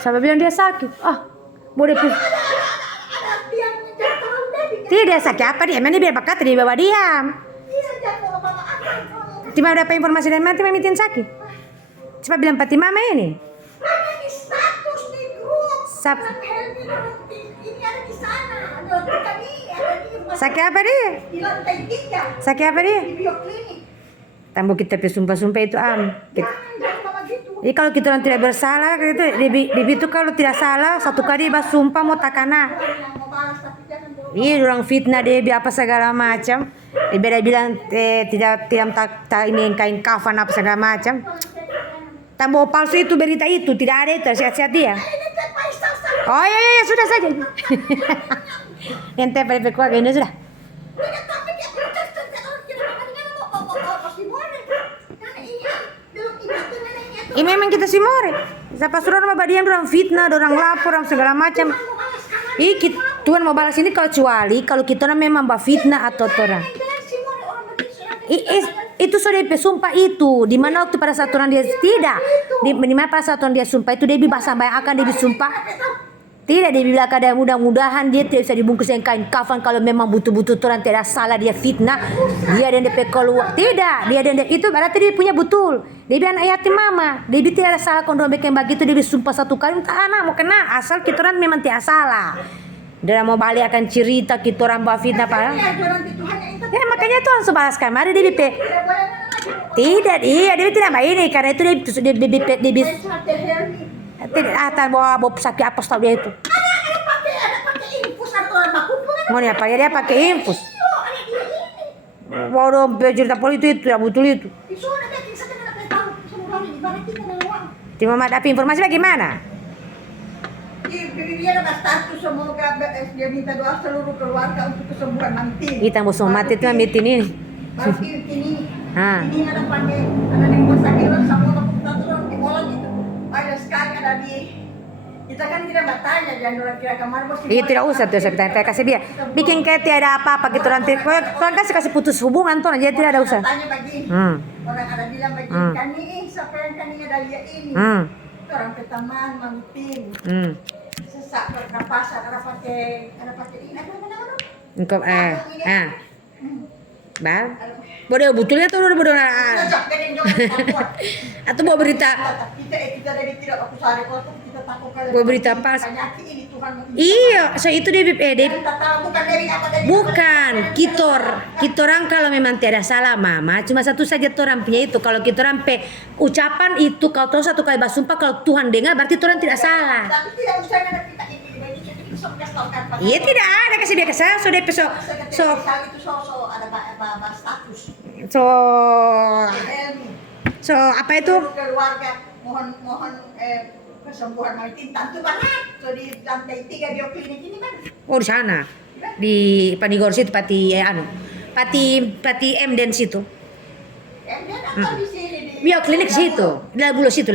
Sampai bilang dia sakit. Boleh tidak sakit apa dia? Mana biar berkata dia bawa diam. Tima dapat informasi dari mana? Tima mitin sakit. Coba bilang pati mama ini. Ada di status di grup. Sap. Helmi ini ada di sana. Ada di Sakit apa dia? Di lantai 3. Sakit apa dia? Di bioklinik. Tambah kita sumpah-sumpah itu Jangan sama gitu. Jadi kalau kita orang tidak bersalah itu Bibi itu kalau tidak salah satu kali bas sumpah mau takana. Yang mau balas tapi jangan dulu. Iya orang fitnah dia apa segala macam. Dia bilang tidak tak ini kain kafan apa segala macam. Tambah palsu itu berita itu tidak ada itu sehat-sehat dia. Oh iya sudah saja. Ente pada keluarga ini sudah. Ini memang kita simore. Siapa suruh orang badian orang fitnah, orang lapor, orang segala macam. Tuhan mau balas ini kecuali kalau kita orang memang fitnah atau orang. Itu sudah sumpah itu. Di mana waktu pada saat orang dia tidak. Di mana pada saat orang dia sumpah itu dia bahasa bayang akan dia disumpah. Tidak dia bilang ada mudah-mudahan dia tidak bisa dibungkus yang kain kafan kalau memang butuh-butuh orang tidak salah dia fitnah. Dia dan DP keluar. Tidak, dia dan itu berarti dia punya betul. Dia bilang anak yatim mama. Dia tidak ada salah kalau orang bikin begitu dia disumpah satu kali entah anak mau kena asal kita orang memang tidak salah. Dia mau balik akan cerita kita orang bawa fitnah apa? Ya makanya itu langsung balas kamar dia DP. Tidak, iya dia tidak main ini karena itu dia tidak bawa sakit apa tahu dia itu. Ada pakai infus atau apa Mau dia pakai infus. Mau dong cerita politik itu ya betul itu. Cuma ada informasi bagaimana? Dia ada status semoga dia minta doa seluruh keluarga untuk kesembuhan Mantin. Kita mau mati itu mitin ini. Mantin ini. Ah. Ini ada pakai ada di rumah sakit sama orang di bola gitu. Ada sekali ada di kita kan tidak bertanya jangan orang kira kemarin bos. Iya tidak usah tuh saya tanya kasih dia. Bikin kayak tiada apa-apa gitu nanti. Kalau kasih putus hubungan tuh jadi tidak ada usah. Tanya begini. Orang ada bilang begini kan ini siapa yang kan ini ada dia ini. Orang ke taman Mantin. Sesak bernapasan ada pakai ini apa namanya? Engkau Bal. Bodoh betulnya tuh bodoh atau mau berita kita dari tidak aku sari waktu kita takut kali mau berita pas ini Tuhan iya so itu bukan kita orang kalau memang tidak salah mama cuma satu saja orang punya itu kalau kita orang ucapan itu kalau tahu satu kali bersumpah kalau Tuhan dengar berarti orang tidak salah tapi tidak usah kita ini iya tidak ada kasih dia kesal so dia so ada status so apa itu keluarga mohon kesembuhan Martin tentu banget so di lantai 3 bioklinik ini kan di sana di Panigor situ pati M dan situ dan atau di sini di bioklinik situ lah bulo situ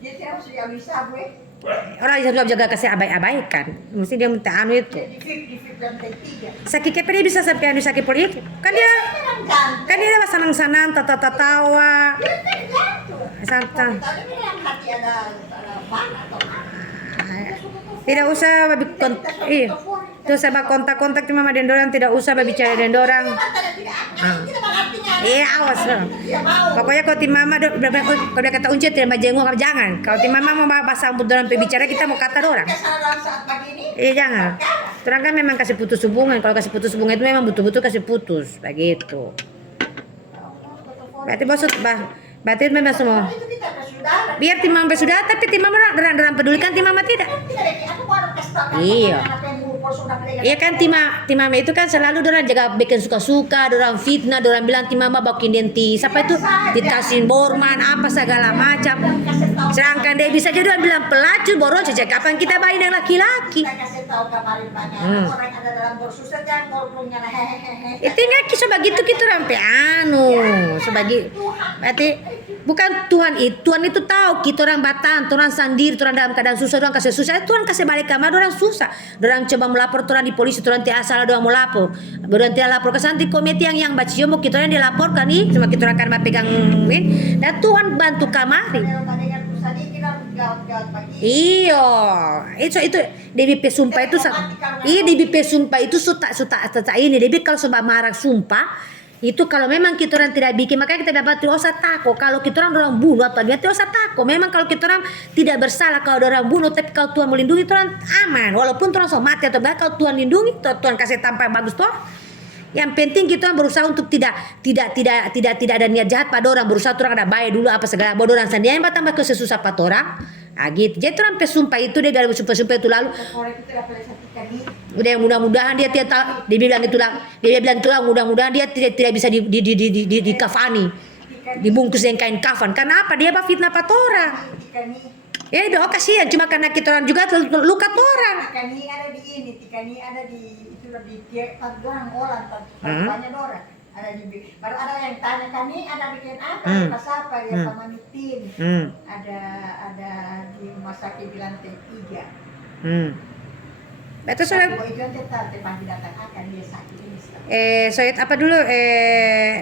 jadi harus ya bisa gue orang yang jaga kasih abaikan mesti dia minta anu itu di lantai 3 sakit kayak dia bisa sampai anu sakit politik kan dia senang-senang tawa santai tidak usah babi itu saya kontak di mama dendoran tidak usah berbicara dendoran iya awas pokoknya kalau tim mama kalau dia kata uncet tidak majenguk jangan kalau tim mama mau bahasa ampun dalam berbicara kita mau kata orang iya jangan terang kan memang kasih putus hubungan kalau kasih putus hubungan itu memang betul-betul kasih putus begitu berarti memang semua biar tim mama sudah tapi tim mama orang pedulikan tim mama tidak iya kan tim mama itu kan selalu orang jaga bikin suka-suka orang fitnah orang bilang tim mama bakin denti siapa itu dikasih borman apa segala macam sedangkan dia bisa jadi orang bilang pelacur boron sejak kapan kita bayi yang laki-laki orang ada dalam borsusnya kan ngomongnya hehehe itu nggak kisah begitu kita sampai sebagai berarti bukan Tuhan itu tahu kita orang batan orang sendiri orang dalam keadaan susah orang kasih susah Tuhan kasih balik kamar orang susah orang coba melapor orang di polisi orang tidak salah orang mau lapor orang tidak lapor ke santi komite yang baca mau kita orang dilaporkan nih cuma kita orang akan pegang dan Tuhan bantu kamari Iyo, itu DBP sumpah itu iya DBP sumpah itu suta ini DBP kalau sebab marah sumpah itu kalau memang kita orang tidak bikin makanya kita dapat dosa tako kalau kita orang bunuh atau dia dosa tako memang kalau kita orang tidak bersalah kalau orang bunuh tapi kalau Tuhan melindungi kita orang aman walaupun orang so mati atau bahkan kalau Tuhan lindungi Tuhan kasih tampang bagus toh yang penting kita berusaha untuk tidak ada niat jahat pada orang berusaha orang ada baik dulu apa segala bodoh orang sendiri yang tambah kesesusah pada orang gitu jadi orang pesumpah itu dia dari sumpah itu lalu udah mudah-mudahan dia tidak tahu dia bilang itulah mudah-mudahan dia tidak bisa di kafani dibungkus dengan kain kafan karena apa dia fitnah pada orang ya dia kasihan cuma karena kita orang juga luka orang Tikani ada di ini Tikani ada di itu di orang banyak orang ada di baru ada yang tanya kami ada bikin apa apa ya sama mitin ada di rumah sakit di lantai 3 itu sudah itu tetap pagi datang akan dia sakit ini Soit apa dulu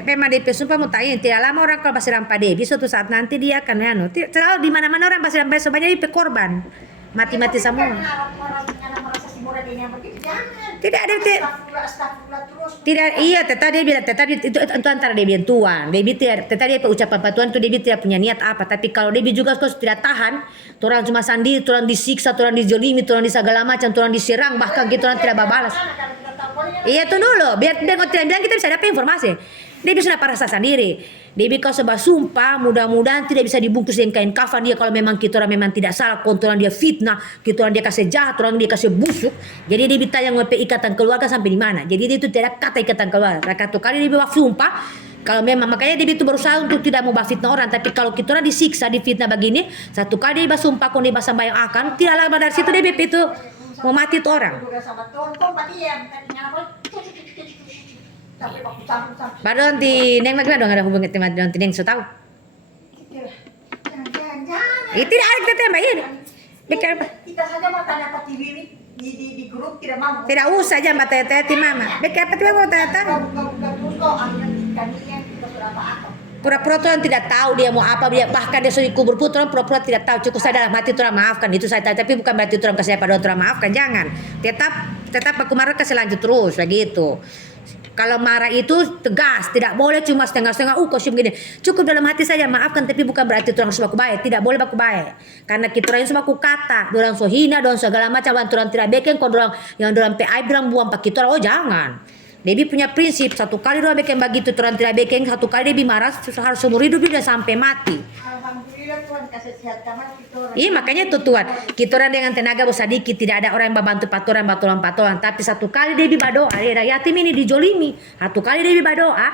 memang DP sumpah mau tanya tidak lama orang kalau pasti rampa Devi suatu saat nanti dia akan terlalu di mana-mana orang pasti rampa sebanyak DP korban mati-mati semua tidak ada tidak iya tetapi dia bilang tetapi itu antara Debbie dan Tuhan Debbie tetapi dia ucapan Tuhan itu Debbie tidak punya niat apa tapi kalau Debbie juga tidak tahan orang cuma sandi orang disiksa orang dijolimi orang di segala macam orang diserang bahkan gitu orang tidak balas iya tuh dulu biar kau tidak bilang kita bisa dapat informasi Debbie sudah rasa sendiri Debbie kau sebab sumpah mudah-mudahan tidak bisa dibungkus dengan kain kafan dia kalau memang kita orang memang tidak salah kontrolan dia fitnah kita orang dia kasih jahat orang dia kasih busuk jadi Debbie tanya ngopi ikatan keluarga sampai di mana jadi dia itu tidak kata ikatan keluarga satu kali Debbie sumpah kalau memang makanya Debbie itu berusaha untuk tidak mau fitnah orang tapi kalau kita orang disiksa difitnah begini satu kali Debbie sumpah kalau Debbie sampai akan tidak lama dari situ Debbie itu mau mati tuh orang baru nanti neng lagi dong ada hubungan teman nanti neng so tahu itu tidak ada kita mbak ini kita saja mau tanya Pak TV di grup tidak mau tidak usah aja mbak tete mama bekal apa tiba mau tete pura-pura tuh tidak tahu dia mau apa dia bahkan dia sudah kubur pun orang pura-pura tidak tahu cukup saya dalam hati orang maafkan itu saya tahu tapi bukan berarti orang kasih pada orang maafkan jangan tetap aku marah kasih lanjut terus begitu. Kalau marah itu tegas, tidak boleh cuma setengah-setengah. Kau gini. Cukup dalam hati saja maafkan, tapi bukan berarti orang semua baik. Tidak boleh baku baik. Karena kita orang semua kata, orang sohina, orang segala macam, orang tidak beken, kau orang yang orang PI bilang buang pak kita. Oh jangan. Debbie punya prinsip satu kali orang beken begitu, orang tidak beken satu kali Debbie marah harus seumur hidup dia sampai mati. Alhamdulillah Tuhan kasih sehat kamar kita. Iya makanya itu Tuhan kita orang dengan tenaga sedikit tidak ada orang yang membantu patoran tapi satu kali Debbie berdoa ada yatim ini dijolimi satu kali Debbie berdoa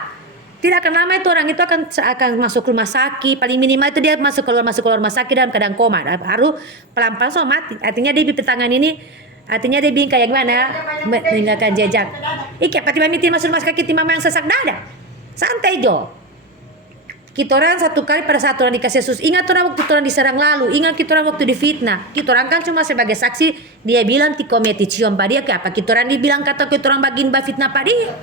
tidak akan lama itu orang itu akan masuk rumah sakit paling minimal itu dia masuk keluar rumah sakit dalam keadaan koma baru pelan-pelan so mati artinya Debbie petangan ini artinya Debbie kayak gimana meninggalkan jejak kayak pati mamitin masuk rumah sakit mama yang sesak dada santai Jo kita orang satu kali pada saat orang dikasih Yesus ingat orang waktu orang diserang lalu ingat kita orang waktu difitnah kita orang kan cuma sebagai saksi dia bilang ti kometi cium pada dia ke apa kita orang dibilang kata kita orang bagiin fitnah pada dia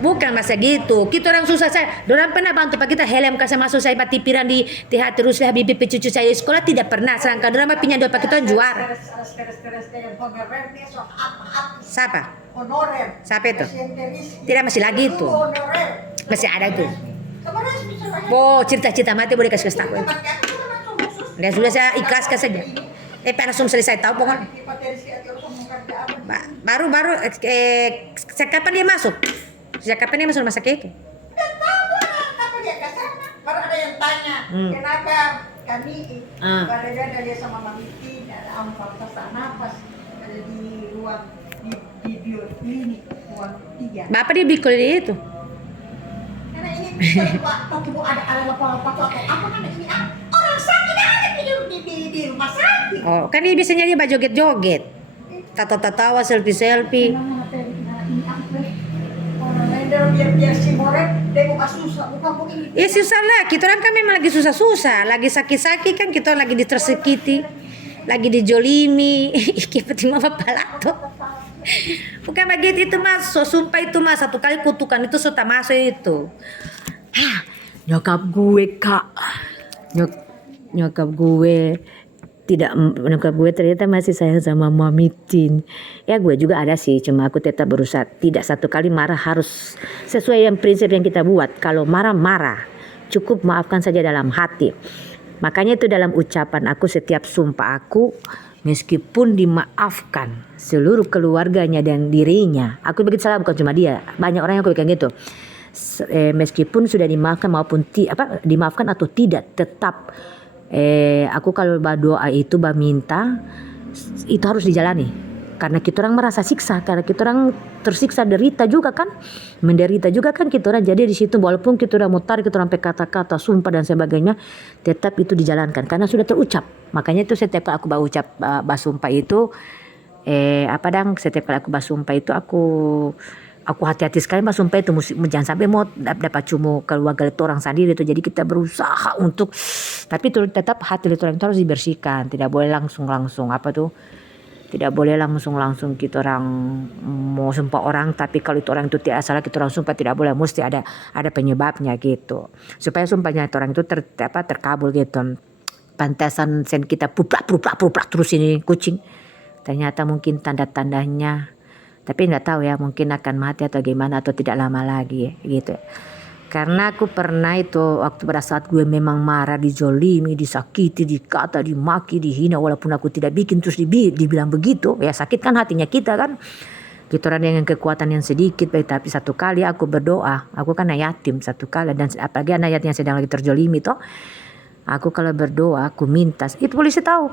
bukan masa gitu kita orang susah saya orang pernah bantu pak kita helm kasih masuk saya pati piran di TH terus lah bibi cucu saya sekolah tidak pernah sedangkan orang pinjam doa pak kita juara siapa honorer. Siapa itu? Tidak masih lagi itu. Masih ada itu. Oh cerita-cerita mati boleh kasih tahu. Dan sudah saya ikhlaskan saja. Langsung selesai tahu pokoknya. Baru sejak kapan dia masuk? Sejak kapan dia masuk rumah sakit itu? Kenapa dia ke sana? Baru ada yang tanya, kenapa kami ada dia sama Mamiti ada ampal sesak nafas ada di ruang di bioklinik ruang 3. Bapak dia bikul dia itu. Karena ini kalau ada apa-apa atau apa kan ini orang sakit ada di rumah sakit. Oh, kan dia biasanya dia joget-joget. Tawa-tawa selfie. Biar si Morek dia buka susah, bukan begini. Ya susah lah, kita orang kan memang lagi susah-susah, lagi sakit-sakit kan kita lagi ditersekiti, lagi dijolimi, seperti mama palato. Bukan begitu itu mas, so sumpah itu mas satu kali kutukan itu sudah masuk itu. Nyokap gue kak, nyokap gue ternyata masih sayang sama Mami Tin. Ya gue juga ada sih, cuma aku tetap berusaha tidak satu kali marah, harus sesuai yang prinsip yang kita buat. Kalau marah, cukup maafkan saja dalam hati. Makanya itu dalam ucapan aku, setiap sumpah aku, meskipun dimaafkan seluruh keluarganya dan dirinya, aku begitu salah, bukan cuma dia, banyak orang yang aku bilang gitu. Meskipun sudah dimaafkan maupun dimaafkan atau tidak, tetap aku kalau berdoa itu minta itu harus dijalani, karena kita orang merasa siksa, karena kita orang tersiksa, menderita juga kan kita orang. Jadi di situ walaupun kita orang mau tarik, kita orang pakai kata-kata sumpah dan sebagainya, tetap itu dijalankan karena sudah terucap. Makanya itu setiap kali aku berucap basumpah itu setiap kali aku basumpah itu aku hati-hati sekali basumpah itu, jangan sampai mau dapat cuma keluarga itu orang sendiri itu. Jadi kita berusaha untuk, tapi itu tetap hati itu orang itu harus dibersihkan, tidak boleh langsung tidak boleh langsung kita orang mau sumpah orang, tapi kalau itu orang itu tidak salah kita orang sumpah, tidak boleh, mesti ada penyebabnya gitu, supaya sumpahnya itu orang itu terkabul gitu. Pantesan sen kita puplak terus ini kucing, ternyata mungkin tanda-tandanya, tapi nggak tahu ya, mungkin akan mati atau gimana, atau tidak lama lagi gitu. Karena aku pernah itu waktu pada saat gue memang marah, dijolimi, disakiti, dikata, dimaki, dihina, walaupun aku tidak bikin, terus dibilang begitu, ya sakit kan hatinya kita kan. Kita orang dengan kekuatan yang sedikit, tapi satu kali aku berdoa, aku kan anak yatim satu kali, dan apalagi anak yatim yang sedang lagi terjolimi toh. Aku kalau berdoa, aku minta, itu polisi tahu.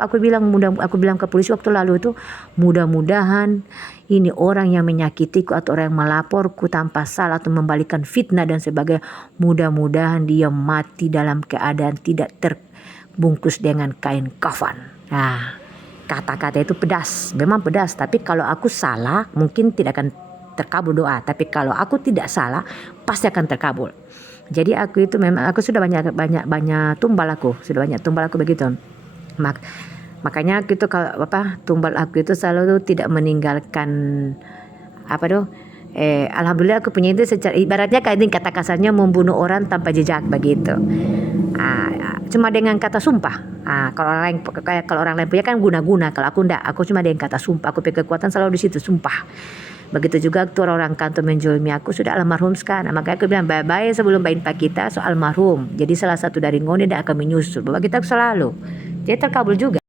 Aku bilang ke polisi waktu lalu itu, mudah-mudahan ini orang yang menyakitiku atau orang yang melaporku tanpa salah atau membalikan fitnah dan sebagainya, mudah-mudahan dia mati dalam keadaan tidak terbungkus dengan kain kafan. Nah, kata-kata itu pedas, memang pedas. Tapi kalau aku salah, mungkin tidak akan terkabul doa. Tapi kalau aku tidak salah, pasti akan terkabul. Jadi aku itu memang, aku sudah banyak tumbal aku begitu. Makanya gitu, kalau tumbal aku itu selalu tidak meninggalkan alhamdulillah aku punya itu, secara ibaratnya kayak kata kasarnya membunuh orang tanpa jejak begitu. Cuma dengan kata sumpah. Kalau orang lain punya kan guna-guna, kalau aku enggak, aku cuma dengan kata sumpah, aku pakai kekuatan selalu di situ, sumpah. Begitu juga tuh orang kantor menjolimi aku, sudah almarhum sekarang. Makanya aku bilang bye-bye sebelum bayin pak kita soal almarhum. Jadi salah satu dari ngoni tidak akan menyusul bahwa kita selalu. Jadi terkabul juga.